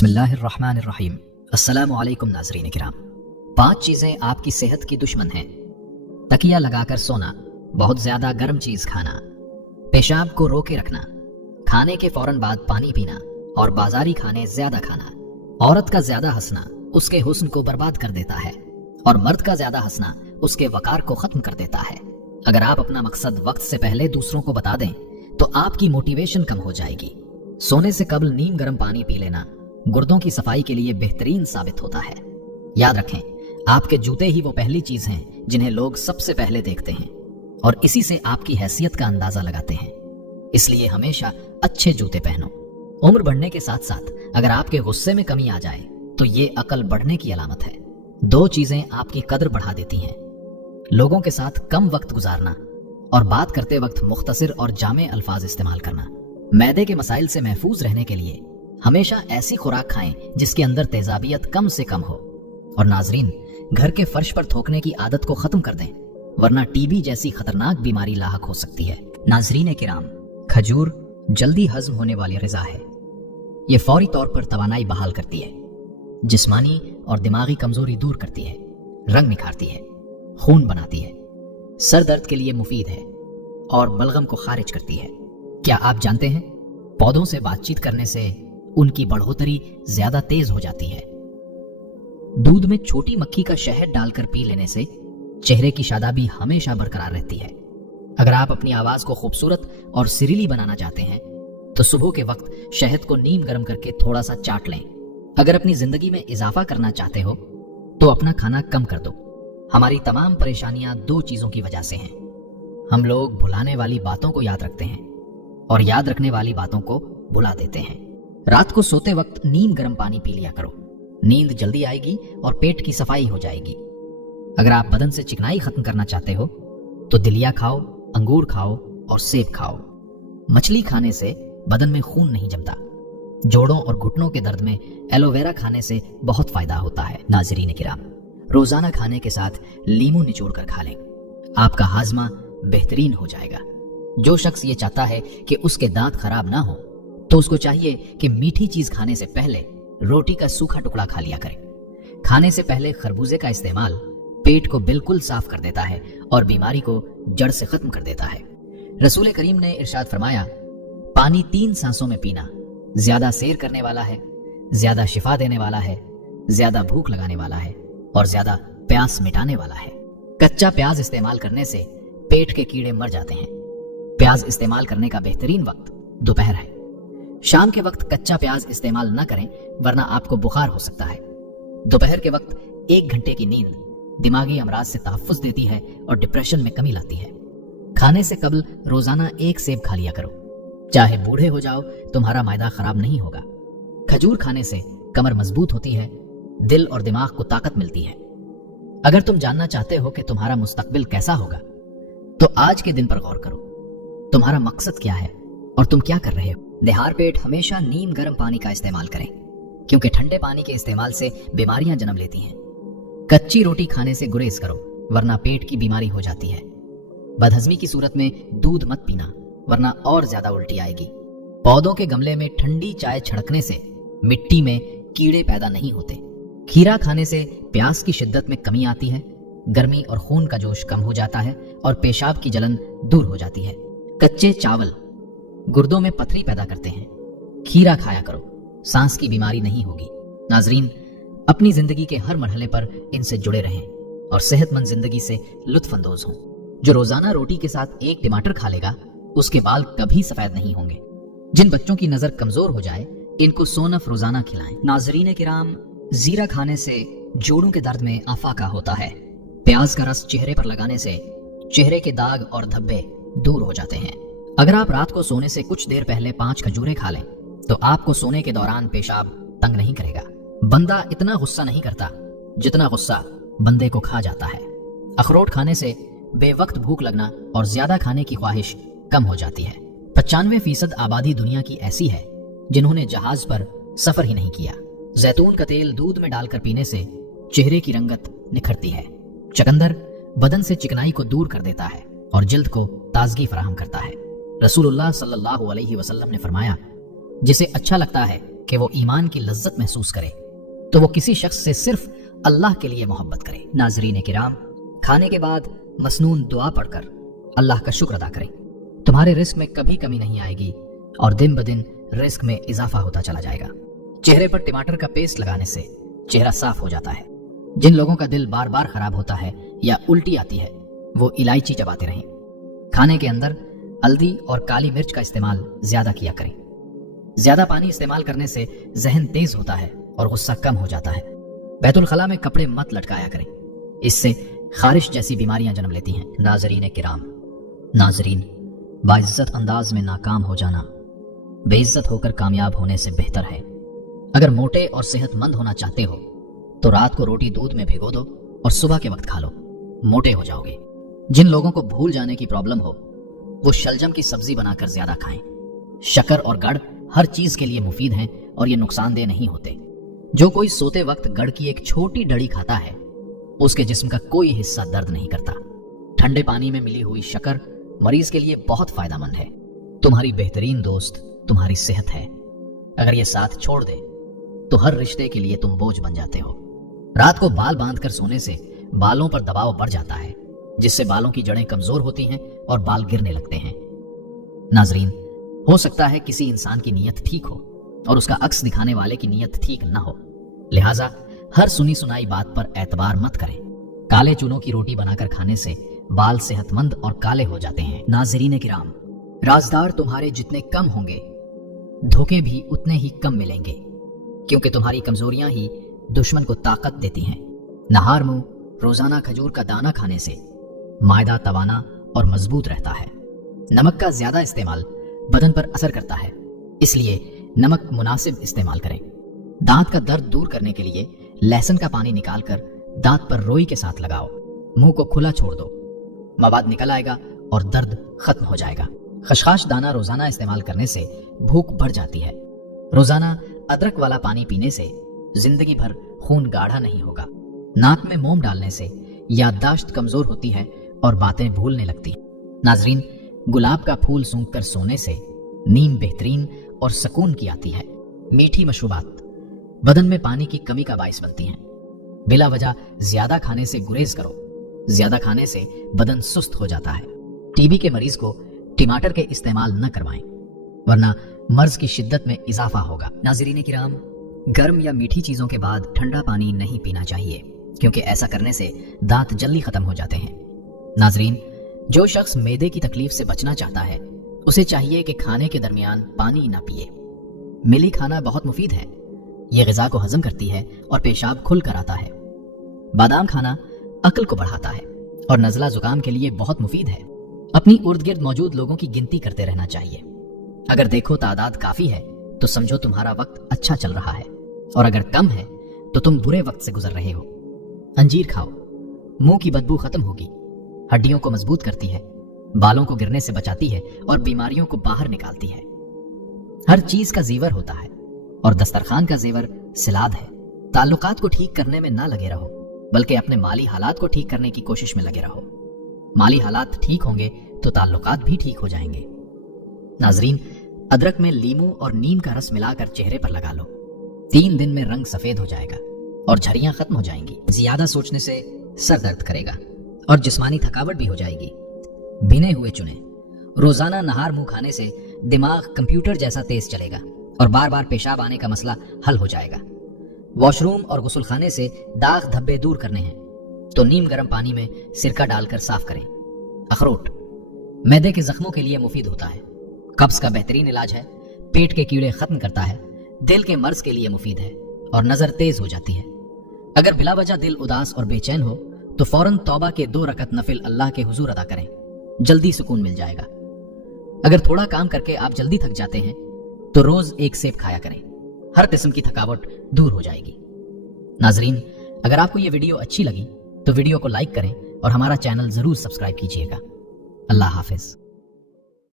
بسم اللہ الرحمن الرحیم۔ السلام علیکم ناظرین کرام۔ 5 چیزیں آپ کی صحت کی دشمن ہیں۔ تکیہ لگا کر سونا، بہت زیادہ گرم چیز کھانا، پیشاب کو روکے رکھنا، کھانے کے فوراً بعد پانی پینا اور بازاری کھانے زیادہ کھانا۔ عورت کا زیادہ ہنسنا اس کے حسن کو برباد کر دیتا ہے اور مرد کا زیادہ ہنسنا اس کے وقار کو ختم کر دیتا ہے۔ اگر آپ اپنا مقصد وقت سے پہلے دوسروں کو بتا دیں تو آپ کی موٹیویشن کم ہو جائے گی۔ سونے سے قبل نیم گرم پانی پی لینا گردوں کی صفائی کے لیے بہترین ثابت ہوتا ہے۔ یاد رکھیں، آپ کے جوتے ہی وہ پہلی چیز ہیں جنہیں لوگ سب سے پہلے دیکھتے ہیں اور اسی سے آپ کی حیثیت کا اندازہ لگاتے ہیں۔ اس لیے ہمیشہ اچھے جوتے پہنو۔ عمر بڑھنے کے ساتھ ساتھ اگر آپ کے غصے میں کمی آ جائے تو یہ عقل بڑھنے کی علامت ہے۔ 2 چیزیں آپ کی قدر بڑھا دیتی ہیں: لوگوں کے ساتھ کم وقت گزارنا اور بات کرتے وقت مختصر اور جامع الفاظ استعمال کرنا۔ معدے کے مسائل سے محفوظ رہنے کے لیے ہمیشہ ایسی خوراک کھائیں جس کے اندر تیزابیت کم سے کم ہو۔ اور ناظرین، گھر کے فرش پر تھوکنے کی عادت کو ختم کر دیں ورنہ ٹی بی جیسی خطرناک بیماری لاحق ہو سکتی ہے۔ ناظرین کرام، کھجور جلدی ہضم ہونے والی غذا ہے۔ یہ فوری طور پر توانائی بحال کرتی ہے، جسمانی اور دماغی کمزوری دور کرتی ہے، رنگ نکھارتی ہے، خون بناتی ہے، سر درد کے لیے مفید ہے اور بلغم کو خارج کرتی ہے۔ کیا آپ جانتے ہیں پودوں سے بات چیت کرنے سے ان کی بڑھوتری زیادہ تیز ہو جاتی ہے؟ دودھ میں چھوٹی مکھی کا شہد ڈال کر پی لینے سے چہرے کی شادابی ہمیشہ برقرار رہتی ہے۔ اگر آپ اپنی آواز کو خوبصورت اور سریلی بنانا چاہتے ہیں تو صبح کے وقت شہد کو نیم گرم کر کے تھوڑا سا چاٹ لیں۔ اگر اپنی زندگی میں اضافہ کرنا چاہتے ہو تو اپنا کھانا کم کر دو۔ ہماری تمام پریشانیاں 2 چیزوں کی وجہ سے ہیں۔ ہم لوگ بھلانے والی باتوں کو یاد رکھتے ہیں اور یاد رکھنے والی باتوں کو بھلا دیتے ہیں۔ رات کو سوتے وقت نیم گرم پانی پی لیا کرو، نیند جلدی آئے گی اور پیٹ کی صفائی ہو جائے گی۔ اگر آپ بدن سے چکنائی ختم کرنا چاہتے ہو تو دلیا کھاؤ، انگور کھاؤ اور سیب کھاؤ۔ مچھلی کھانے سے بدن میں خون نہیں جمتا۔ جوڑوں اور گھٹنوں کے درد میں ایلو ویرا کھانے سے بہت فائدہ ہوتا ہے۔ ناظرین کرام، روزانہ کھانے کے ساتھ لیمو نچوڑ کر کھا لیں، آپ کا ہاضمہ بہترین ہو جائے گا۔ جو شخص یہ چاہتا ہے کہ اس کے دانت خراب نہ ہو تو اس کو چاہیے کہ میٹھی چیز کھانے سے پہلے روٹی کا سوکھا ٹکڑا کھا لیا کرے۔ کھانے سے پہلے خربوزے کا استعمال پیٹ کو بالکل صاف کر دیتا ہے اور بیماری کو جڑ سے ختم کر دیتا ہے۔ رسول کریم نے ارشاد فرمایا، پانی 3 سانسوں میں پینا زیادہ سیر کرنے والا ہے، زیادہ شفا دینے والا ہے، زیادہ بھوک لگانے والا ہے اور زیادہ پیاس مٹانے والا ہے۔ کچا پیاز استعمال کرنے سے پیٹ کے کیڑے مر جاتے ہیں۔ پیاز استعمال کرنے کا بہترین وقت دوپہر ہے۔ شام کے وقت کچا پیاز استعمال نہ کریں ورنہ آپ کو بخار ہو سکتا ہے۔ دوپہر کے وقت 1 گھنٹے کی نیند دماغی امراض سے تحفظ دیتی ہے اور ڈپریشن میں کمی لاتی ہے۔ کھانے سے قبل روزانہ 1 سیب کھا لیا کرو، چاہے بوڑھے ہو جاؤ تمہارا معدہ خراب نہیں ہوگا۔ کھجور کھانے سے کمر مضبوط ہوتی ہے، دل اور دماغ کو طاقت ملتی ہے۔ اگر تم جاننا چاہتے ہو کہ تمہارا مستقبل کیسا ہوگا تو آج کے دن پر غور کرو۔ تمہارا مقصد کیا ہے اور تم کیا کر رہے ہو؟ نہار پیٹ ہمیشہ نیم گرم پانی کا استعمال کریں کیونکہ ٹھنڈے پانی کے استعمال سے بیماریاں جنم لیتی ہیں۔ کچی روٹی کھانے سے گریز کرو ورنہ پیٹ کی بیماری ہو جاتی ہے۔ بدہضمی کی صورت میں دودھ مت پینا ورنہ اور زیادہ الٹی آئے گی۔ پودوں کے گملے میں ٹھنڈی چائے چھڑکنے سے مٹی میں کیڑے پیدا نہیں ہوتے۔ کھیرا کھانے سے پیاس کی شدت میں کمی آتی ہے، گرمی اور خون کا جوش کم ہو جاتا ہے اور پیشاب کی جلن دور ہو جاتی ہے۔ کچے چاول گردوں میں پتھری پیدا کرتے ہیں، کھیرا کھایا کرو، سانس کی بیماری نہیں ہوگی۔ ناظرین، اپنی زندگی کے ہر مرحلے پر ان سے جڑے رہیں اور صحت مند زندگی سے لطف اندوز ہوں۔ جو روزانہ روٹی کے ساتھ 1 ٹماٹر کھا لے گا اس کے بال کبھی سفید نہیں ہوں گے۔ جن بچوں کی نظر کمزور ہو جائے ان کو سونف روزانہ کھلائیں۔ ناظرین کرام، زیرہ کھانے سے جوڑوں کے درد میں افاقہ ہوتا ہے۔ پیاز کا رس چہرے پر لگانے سے چہرے کے داغ اور دھبے دور ہو جاتے ہیں۔ اگر آپ رات کو سونے سے کچھ دیر پہلے 5 کھجوریں کھا لیں تو آپ کو سونے کے دوران پیشاب تنگ نہیں کرے گا۔ بندہ اتنا غصہ نہیں کرتا جتنا غصہ بندے کو کھا جاتا ہے۔ اخروٹ کھانے سے بے وقت بھوک لگنا اور زیادہ کھانے کی خواہش کم ہو جاتی ہے۔ 95% آبادی دنیا کی ایسی ہے جنہوں نے جہاز پر سفر ہی نہیں کیا۔ زیتون کا تیل دودھ میں ڈال کر پینے سے چہرے کی رنگت نکھرتی ہے۔ چقندر بدن سے چکنائی کو دور کر دیتا ہے اور جلد کو تازگی فراہم کرتا ہے۔ رسول اللہ صلی اللہ علیہ وسلم نے فرمایا، جسے اچھا لگتا ہے کہ وہ ایمان کی لذت محسوس کرے تو وہ کسی شخص سے صرف اللہ کے لیے محبت کرے۔ ناظرین کرام، کھانے کے بعد مسنون دعا پڑھ کر اللہ کا شکر ادا کریں۔ تمہارے رزق میں کبھی کمی نہیں آئے گی اور دن بدن رزق میں اضافہ ہوتا چلا جائے گا۔ چہرے پر ٹماٹر کا پیسٹ لگانے سے چہرہ صاف ہو جاتا ہے۔ جن لوگوں کا دل بار بار خراب ہوتا ہے یا الٹی آتی ہے وہ الائچی چباتے رہیں۔ کھانے کے اندر ہلدی اور کالی مرچ کا استعمال زیادہ کیا کریں۔ زیادہ پانی استعمال کرنے سے ذہن تیز ہوتا ہے اور غصہ کم ہو جاتا ہے۔ بیت الخلاء میں کپڑے مت لٹکایا کریں، اس سے خارش جیسی بیماریاں جنم لیتی ہیں۔ ناظرین کرام، ناظرین، باعزت انداز میں ناکام ہو جانا بے عزت ہو کر کامیاب ہونے سے بہتر ہے۔ اگر موٹے اور صحت مند ہونا چاہتے ہو تو رات کو روٹی دودھ میں بھگو دو اور صبح کے وقت کھا لو، موٹے ہو جاؤ گے۔ جن لوگوں کو بھول جانے کی پرابلم ہو وہ شلجم کی سبزی بنا کر زیادہ کھائیں۔ شکر اور گڑ ہر چیز کے لیے مفید ہیں اور یہ نقصان دہ نہیں ہوتے۔ جو کوئی سوتے وقت گڑ کی ایک چھوٹی ڈڑی کھاتا ہے اس کے جسم کا کوئی حصہ درد نہیں کرتا۔ ٹھنڈے پانی میں ملی ہوئی شکر مریض کے لیے بہت فائدہ مند ہے۔ تمہاری بہترین دوست تمہاری صحت ہے، اگر یہ ساتھ چھوڑ دے تو ہر رشتے کے لیے تم بوجھ بن جاتے ہو۔ رات کو بال باندھ کر سونے سے بالوں پر دباؤ بڑھ جاتا ہے، جس سے بالوں کی جڑیں کمزور ہوتی ہیں اور بال گرنے لگتے ہیں۔ ناظرین، ہو سکتا ہے کسی انسان کی نیت ٹھیک ہو اور اس کا عکس دکھانے والے کی نیت ٹھیک نہ ہو، لہٰذا ہر سنی سنائی بات پر اعتبار مت کریں۔ کالے چنوں کی روٹی بنا کر کھانے سے بال صحت مند اور کالے ہو جاتے ہیں۔ ناظرین کرام، رازدار تمہارے جتنے کم ہوں گے دھوکے بھی اتنے ہی کم ملیں گے، کیونکہ تمہاری کمزوریاں ہی دشمن کو طاقت دیتی ہیں۔ نہار منہ روزانہ کھجور کا دانہ کھانے سے معدہ توانا اور مضبوط رہتا ہے۔ نمک کا زیادہ استعمال بدن پر اثر کرتا ہے، اس لیے نمک مناسب استعمال کریں۔ دانت کا درد دور کرنے کے لیے لہسن کا پانی نکال کر دانت پر روئی کے ساتھ لگاؤ، منہ کو کھلا چھوڑ دو، مواد نکل آئے گا اور درد ختم ہو جائے گا۔ خشخاش دانہ روزانہ استعمال کرنے سے بھوک بڑھ جاتی ہے۔ روزانہ ادرک والا پانی پینے سے زندگی بھر خون گاڑھا نہیں ہوگا۔ ناک میں موم ڈالنے سے یادداشت کمزور ہوتی ہے اور باتیں بھولنے لگتی ہیں۔ ناظرین، گلاب کا پھول سونگھ کر سونے سے نیند بہترین اور سکون کی آتی ہے۔ میٹھی مشروبات بدن میں پانی کی کمی کا باعث بنتی ہیں۔ بلا وجہ زیادہ کھانے سے گریز کرو، زیادہ کھانے سے بدن سست ہو جاتا ہے۔ ٹی بی کے مریض کو ٹماٹر کے استعمال نہ کروائیں ورنہ مرض کی شدت میں اضافہ ہوگا۔ ناظرین کرام، گرم یا میٹھی چیزوں کے بعد ٹھنڈا پانی نہیں پینا چاہیے، کیونکہ ایسا کرنے سے دانت جلدی ختم ہو جاتے ہیں۔ ناظرین، جو شخص معدے کی تکلیف سے بچنا چاہتا ہے اسے چاہیے کہ کھانے کے درمیان پانی نہ پیے۔ ملی کھانا بہت مفید ہے، یہ غذا کو ہضم کرتی ہے اور پیشاب کھل کر آتا ہے۔ بادام کھانا عقل کو بڑھاتا ہے اور نزلہ زکام کے لیے بہت مفید ہے۔ اپنی ارد گرد موجود لوگوں کی گنتی کرتے رہنا چاہیے۔ اگر دیکھو تعداد کافی ہے تو سمجھو تمہارا وقت اچھا چل رہا ہے، اور اگر کم ہے تو تم برے وقت سے گزر رہے ہو۔ انجیر کھاؤ، منہ کی بدبو ختم ہوگی، ہڈیوں کو مضبوط کرتی ہے، بالوں کو گرنے سے بچاتی ہے اور بیماریوں کو باہر نکالتی ہے۔ ہر چیز کا زیور ہوتا ہے اور دسترخوان کا زیور سلاد ہے۔ تعلقات کو ٹھیک کرنے میں نہ لگے رہو بلکہ اپنے مالی حالات کو ٹھیک کرنے کی کوشش میں لگے رہو۔ مالی حالات ٹھیک ہوں گے تو تعلقات بھی ٹھیک ہو جائیں گے۔ ناظرین، ادرک میں لیموں اور نیم کا رس ملا کر چہرے پر لگا لو، 3 دن میں رنگ سفید ہو جائے گا اور جھریاں ختم ہو جائیں گی۔ زیادہ سوچنے سے سر درد کرے گا اور جسمانی تھکاوٹ بھی ہو جائے گی۔ بھنے ہوئے چنے روزانہ نہار منہ کھانے سے دماغ کمپیوٹر جیسا تیز چلے گا اور بار بار پیشاب آنے کا مسئلہ حل ہو جائے گا۔ واش روم اور غسل خانے سے داغ دھبے دور کرنے ہیں تو نیم گرم پانی میں سرکہ ڈال کر صاف کریں۔ اخروٹ معدے کے زخموں کے لیے مفید ہوتا ہے، قبض کا بہترین علاج ہے، پیٹ کے کیڑے ختم کرتا ہے، دل کے مرض کے لیے مفید ہے اور نظر تیز ہو جاتی ہے۔ اگر بلا وجہ دل اداس اور بے چین ہو تو فوراً توبہ کے 2 رکعت نفل اللہ کے حضور ادا کریں، جلدی سکون مل جائے گا۔ اگر تھوڑا کام کر کے آپ جلدی تھک جاتے ہیں تو روز 1 سیب کھایا کریں، ہر قسم کی تھکاوٹ دور ہو جائے گی۔ ناظرین، اگر آپ کو یہ ویڈیو اچھی لگی تو ویڈیو کو لائک کریں اور ہمارا چینل ضرور سبسکرائب کیجیے گا۔ اللہ حافظ۔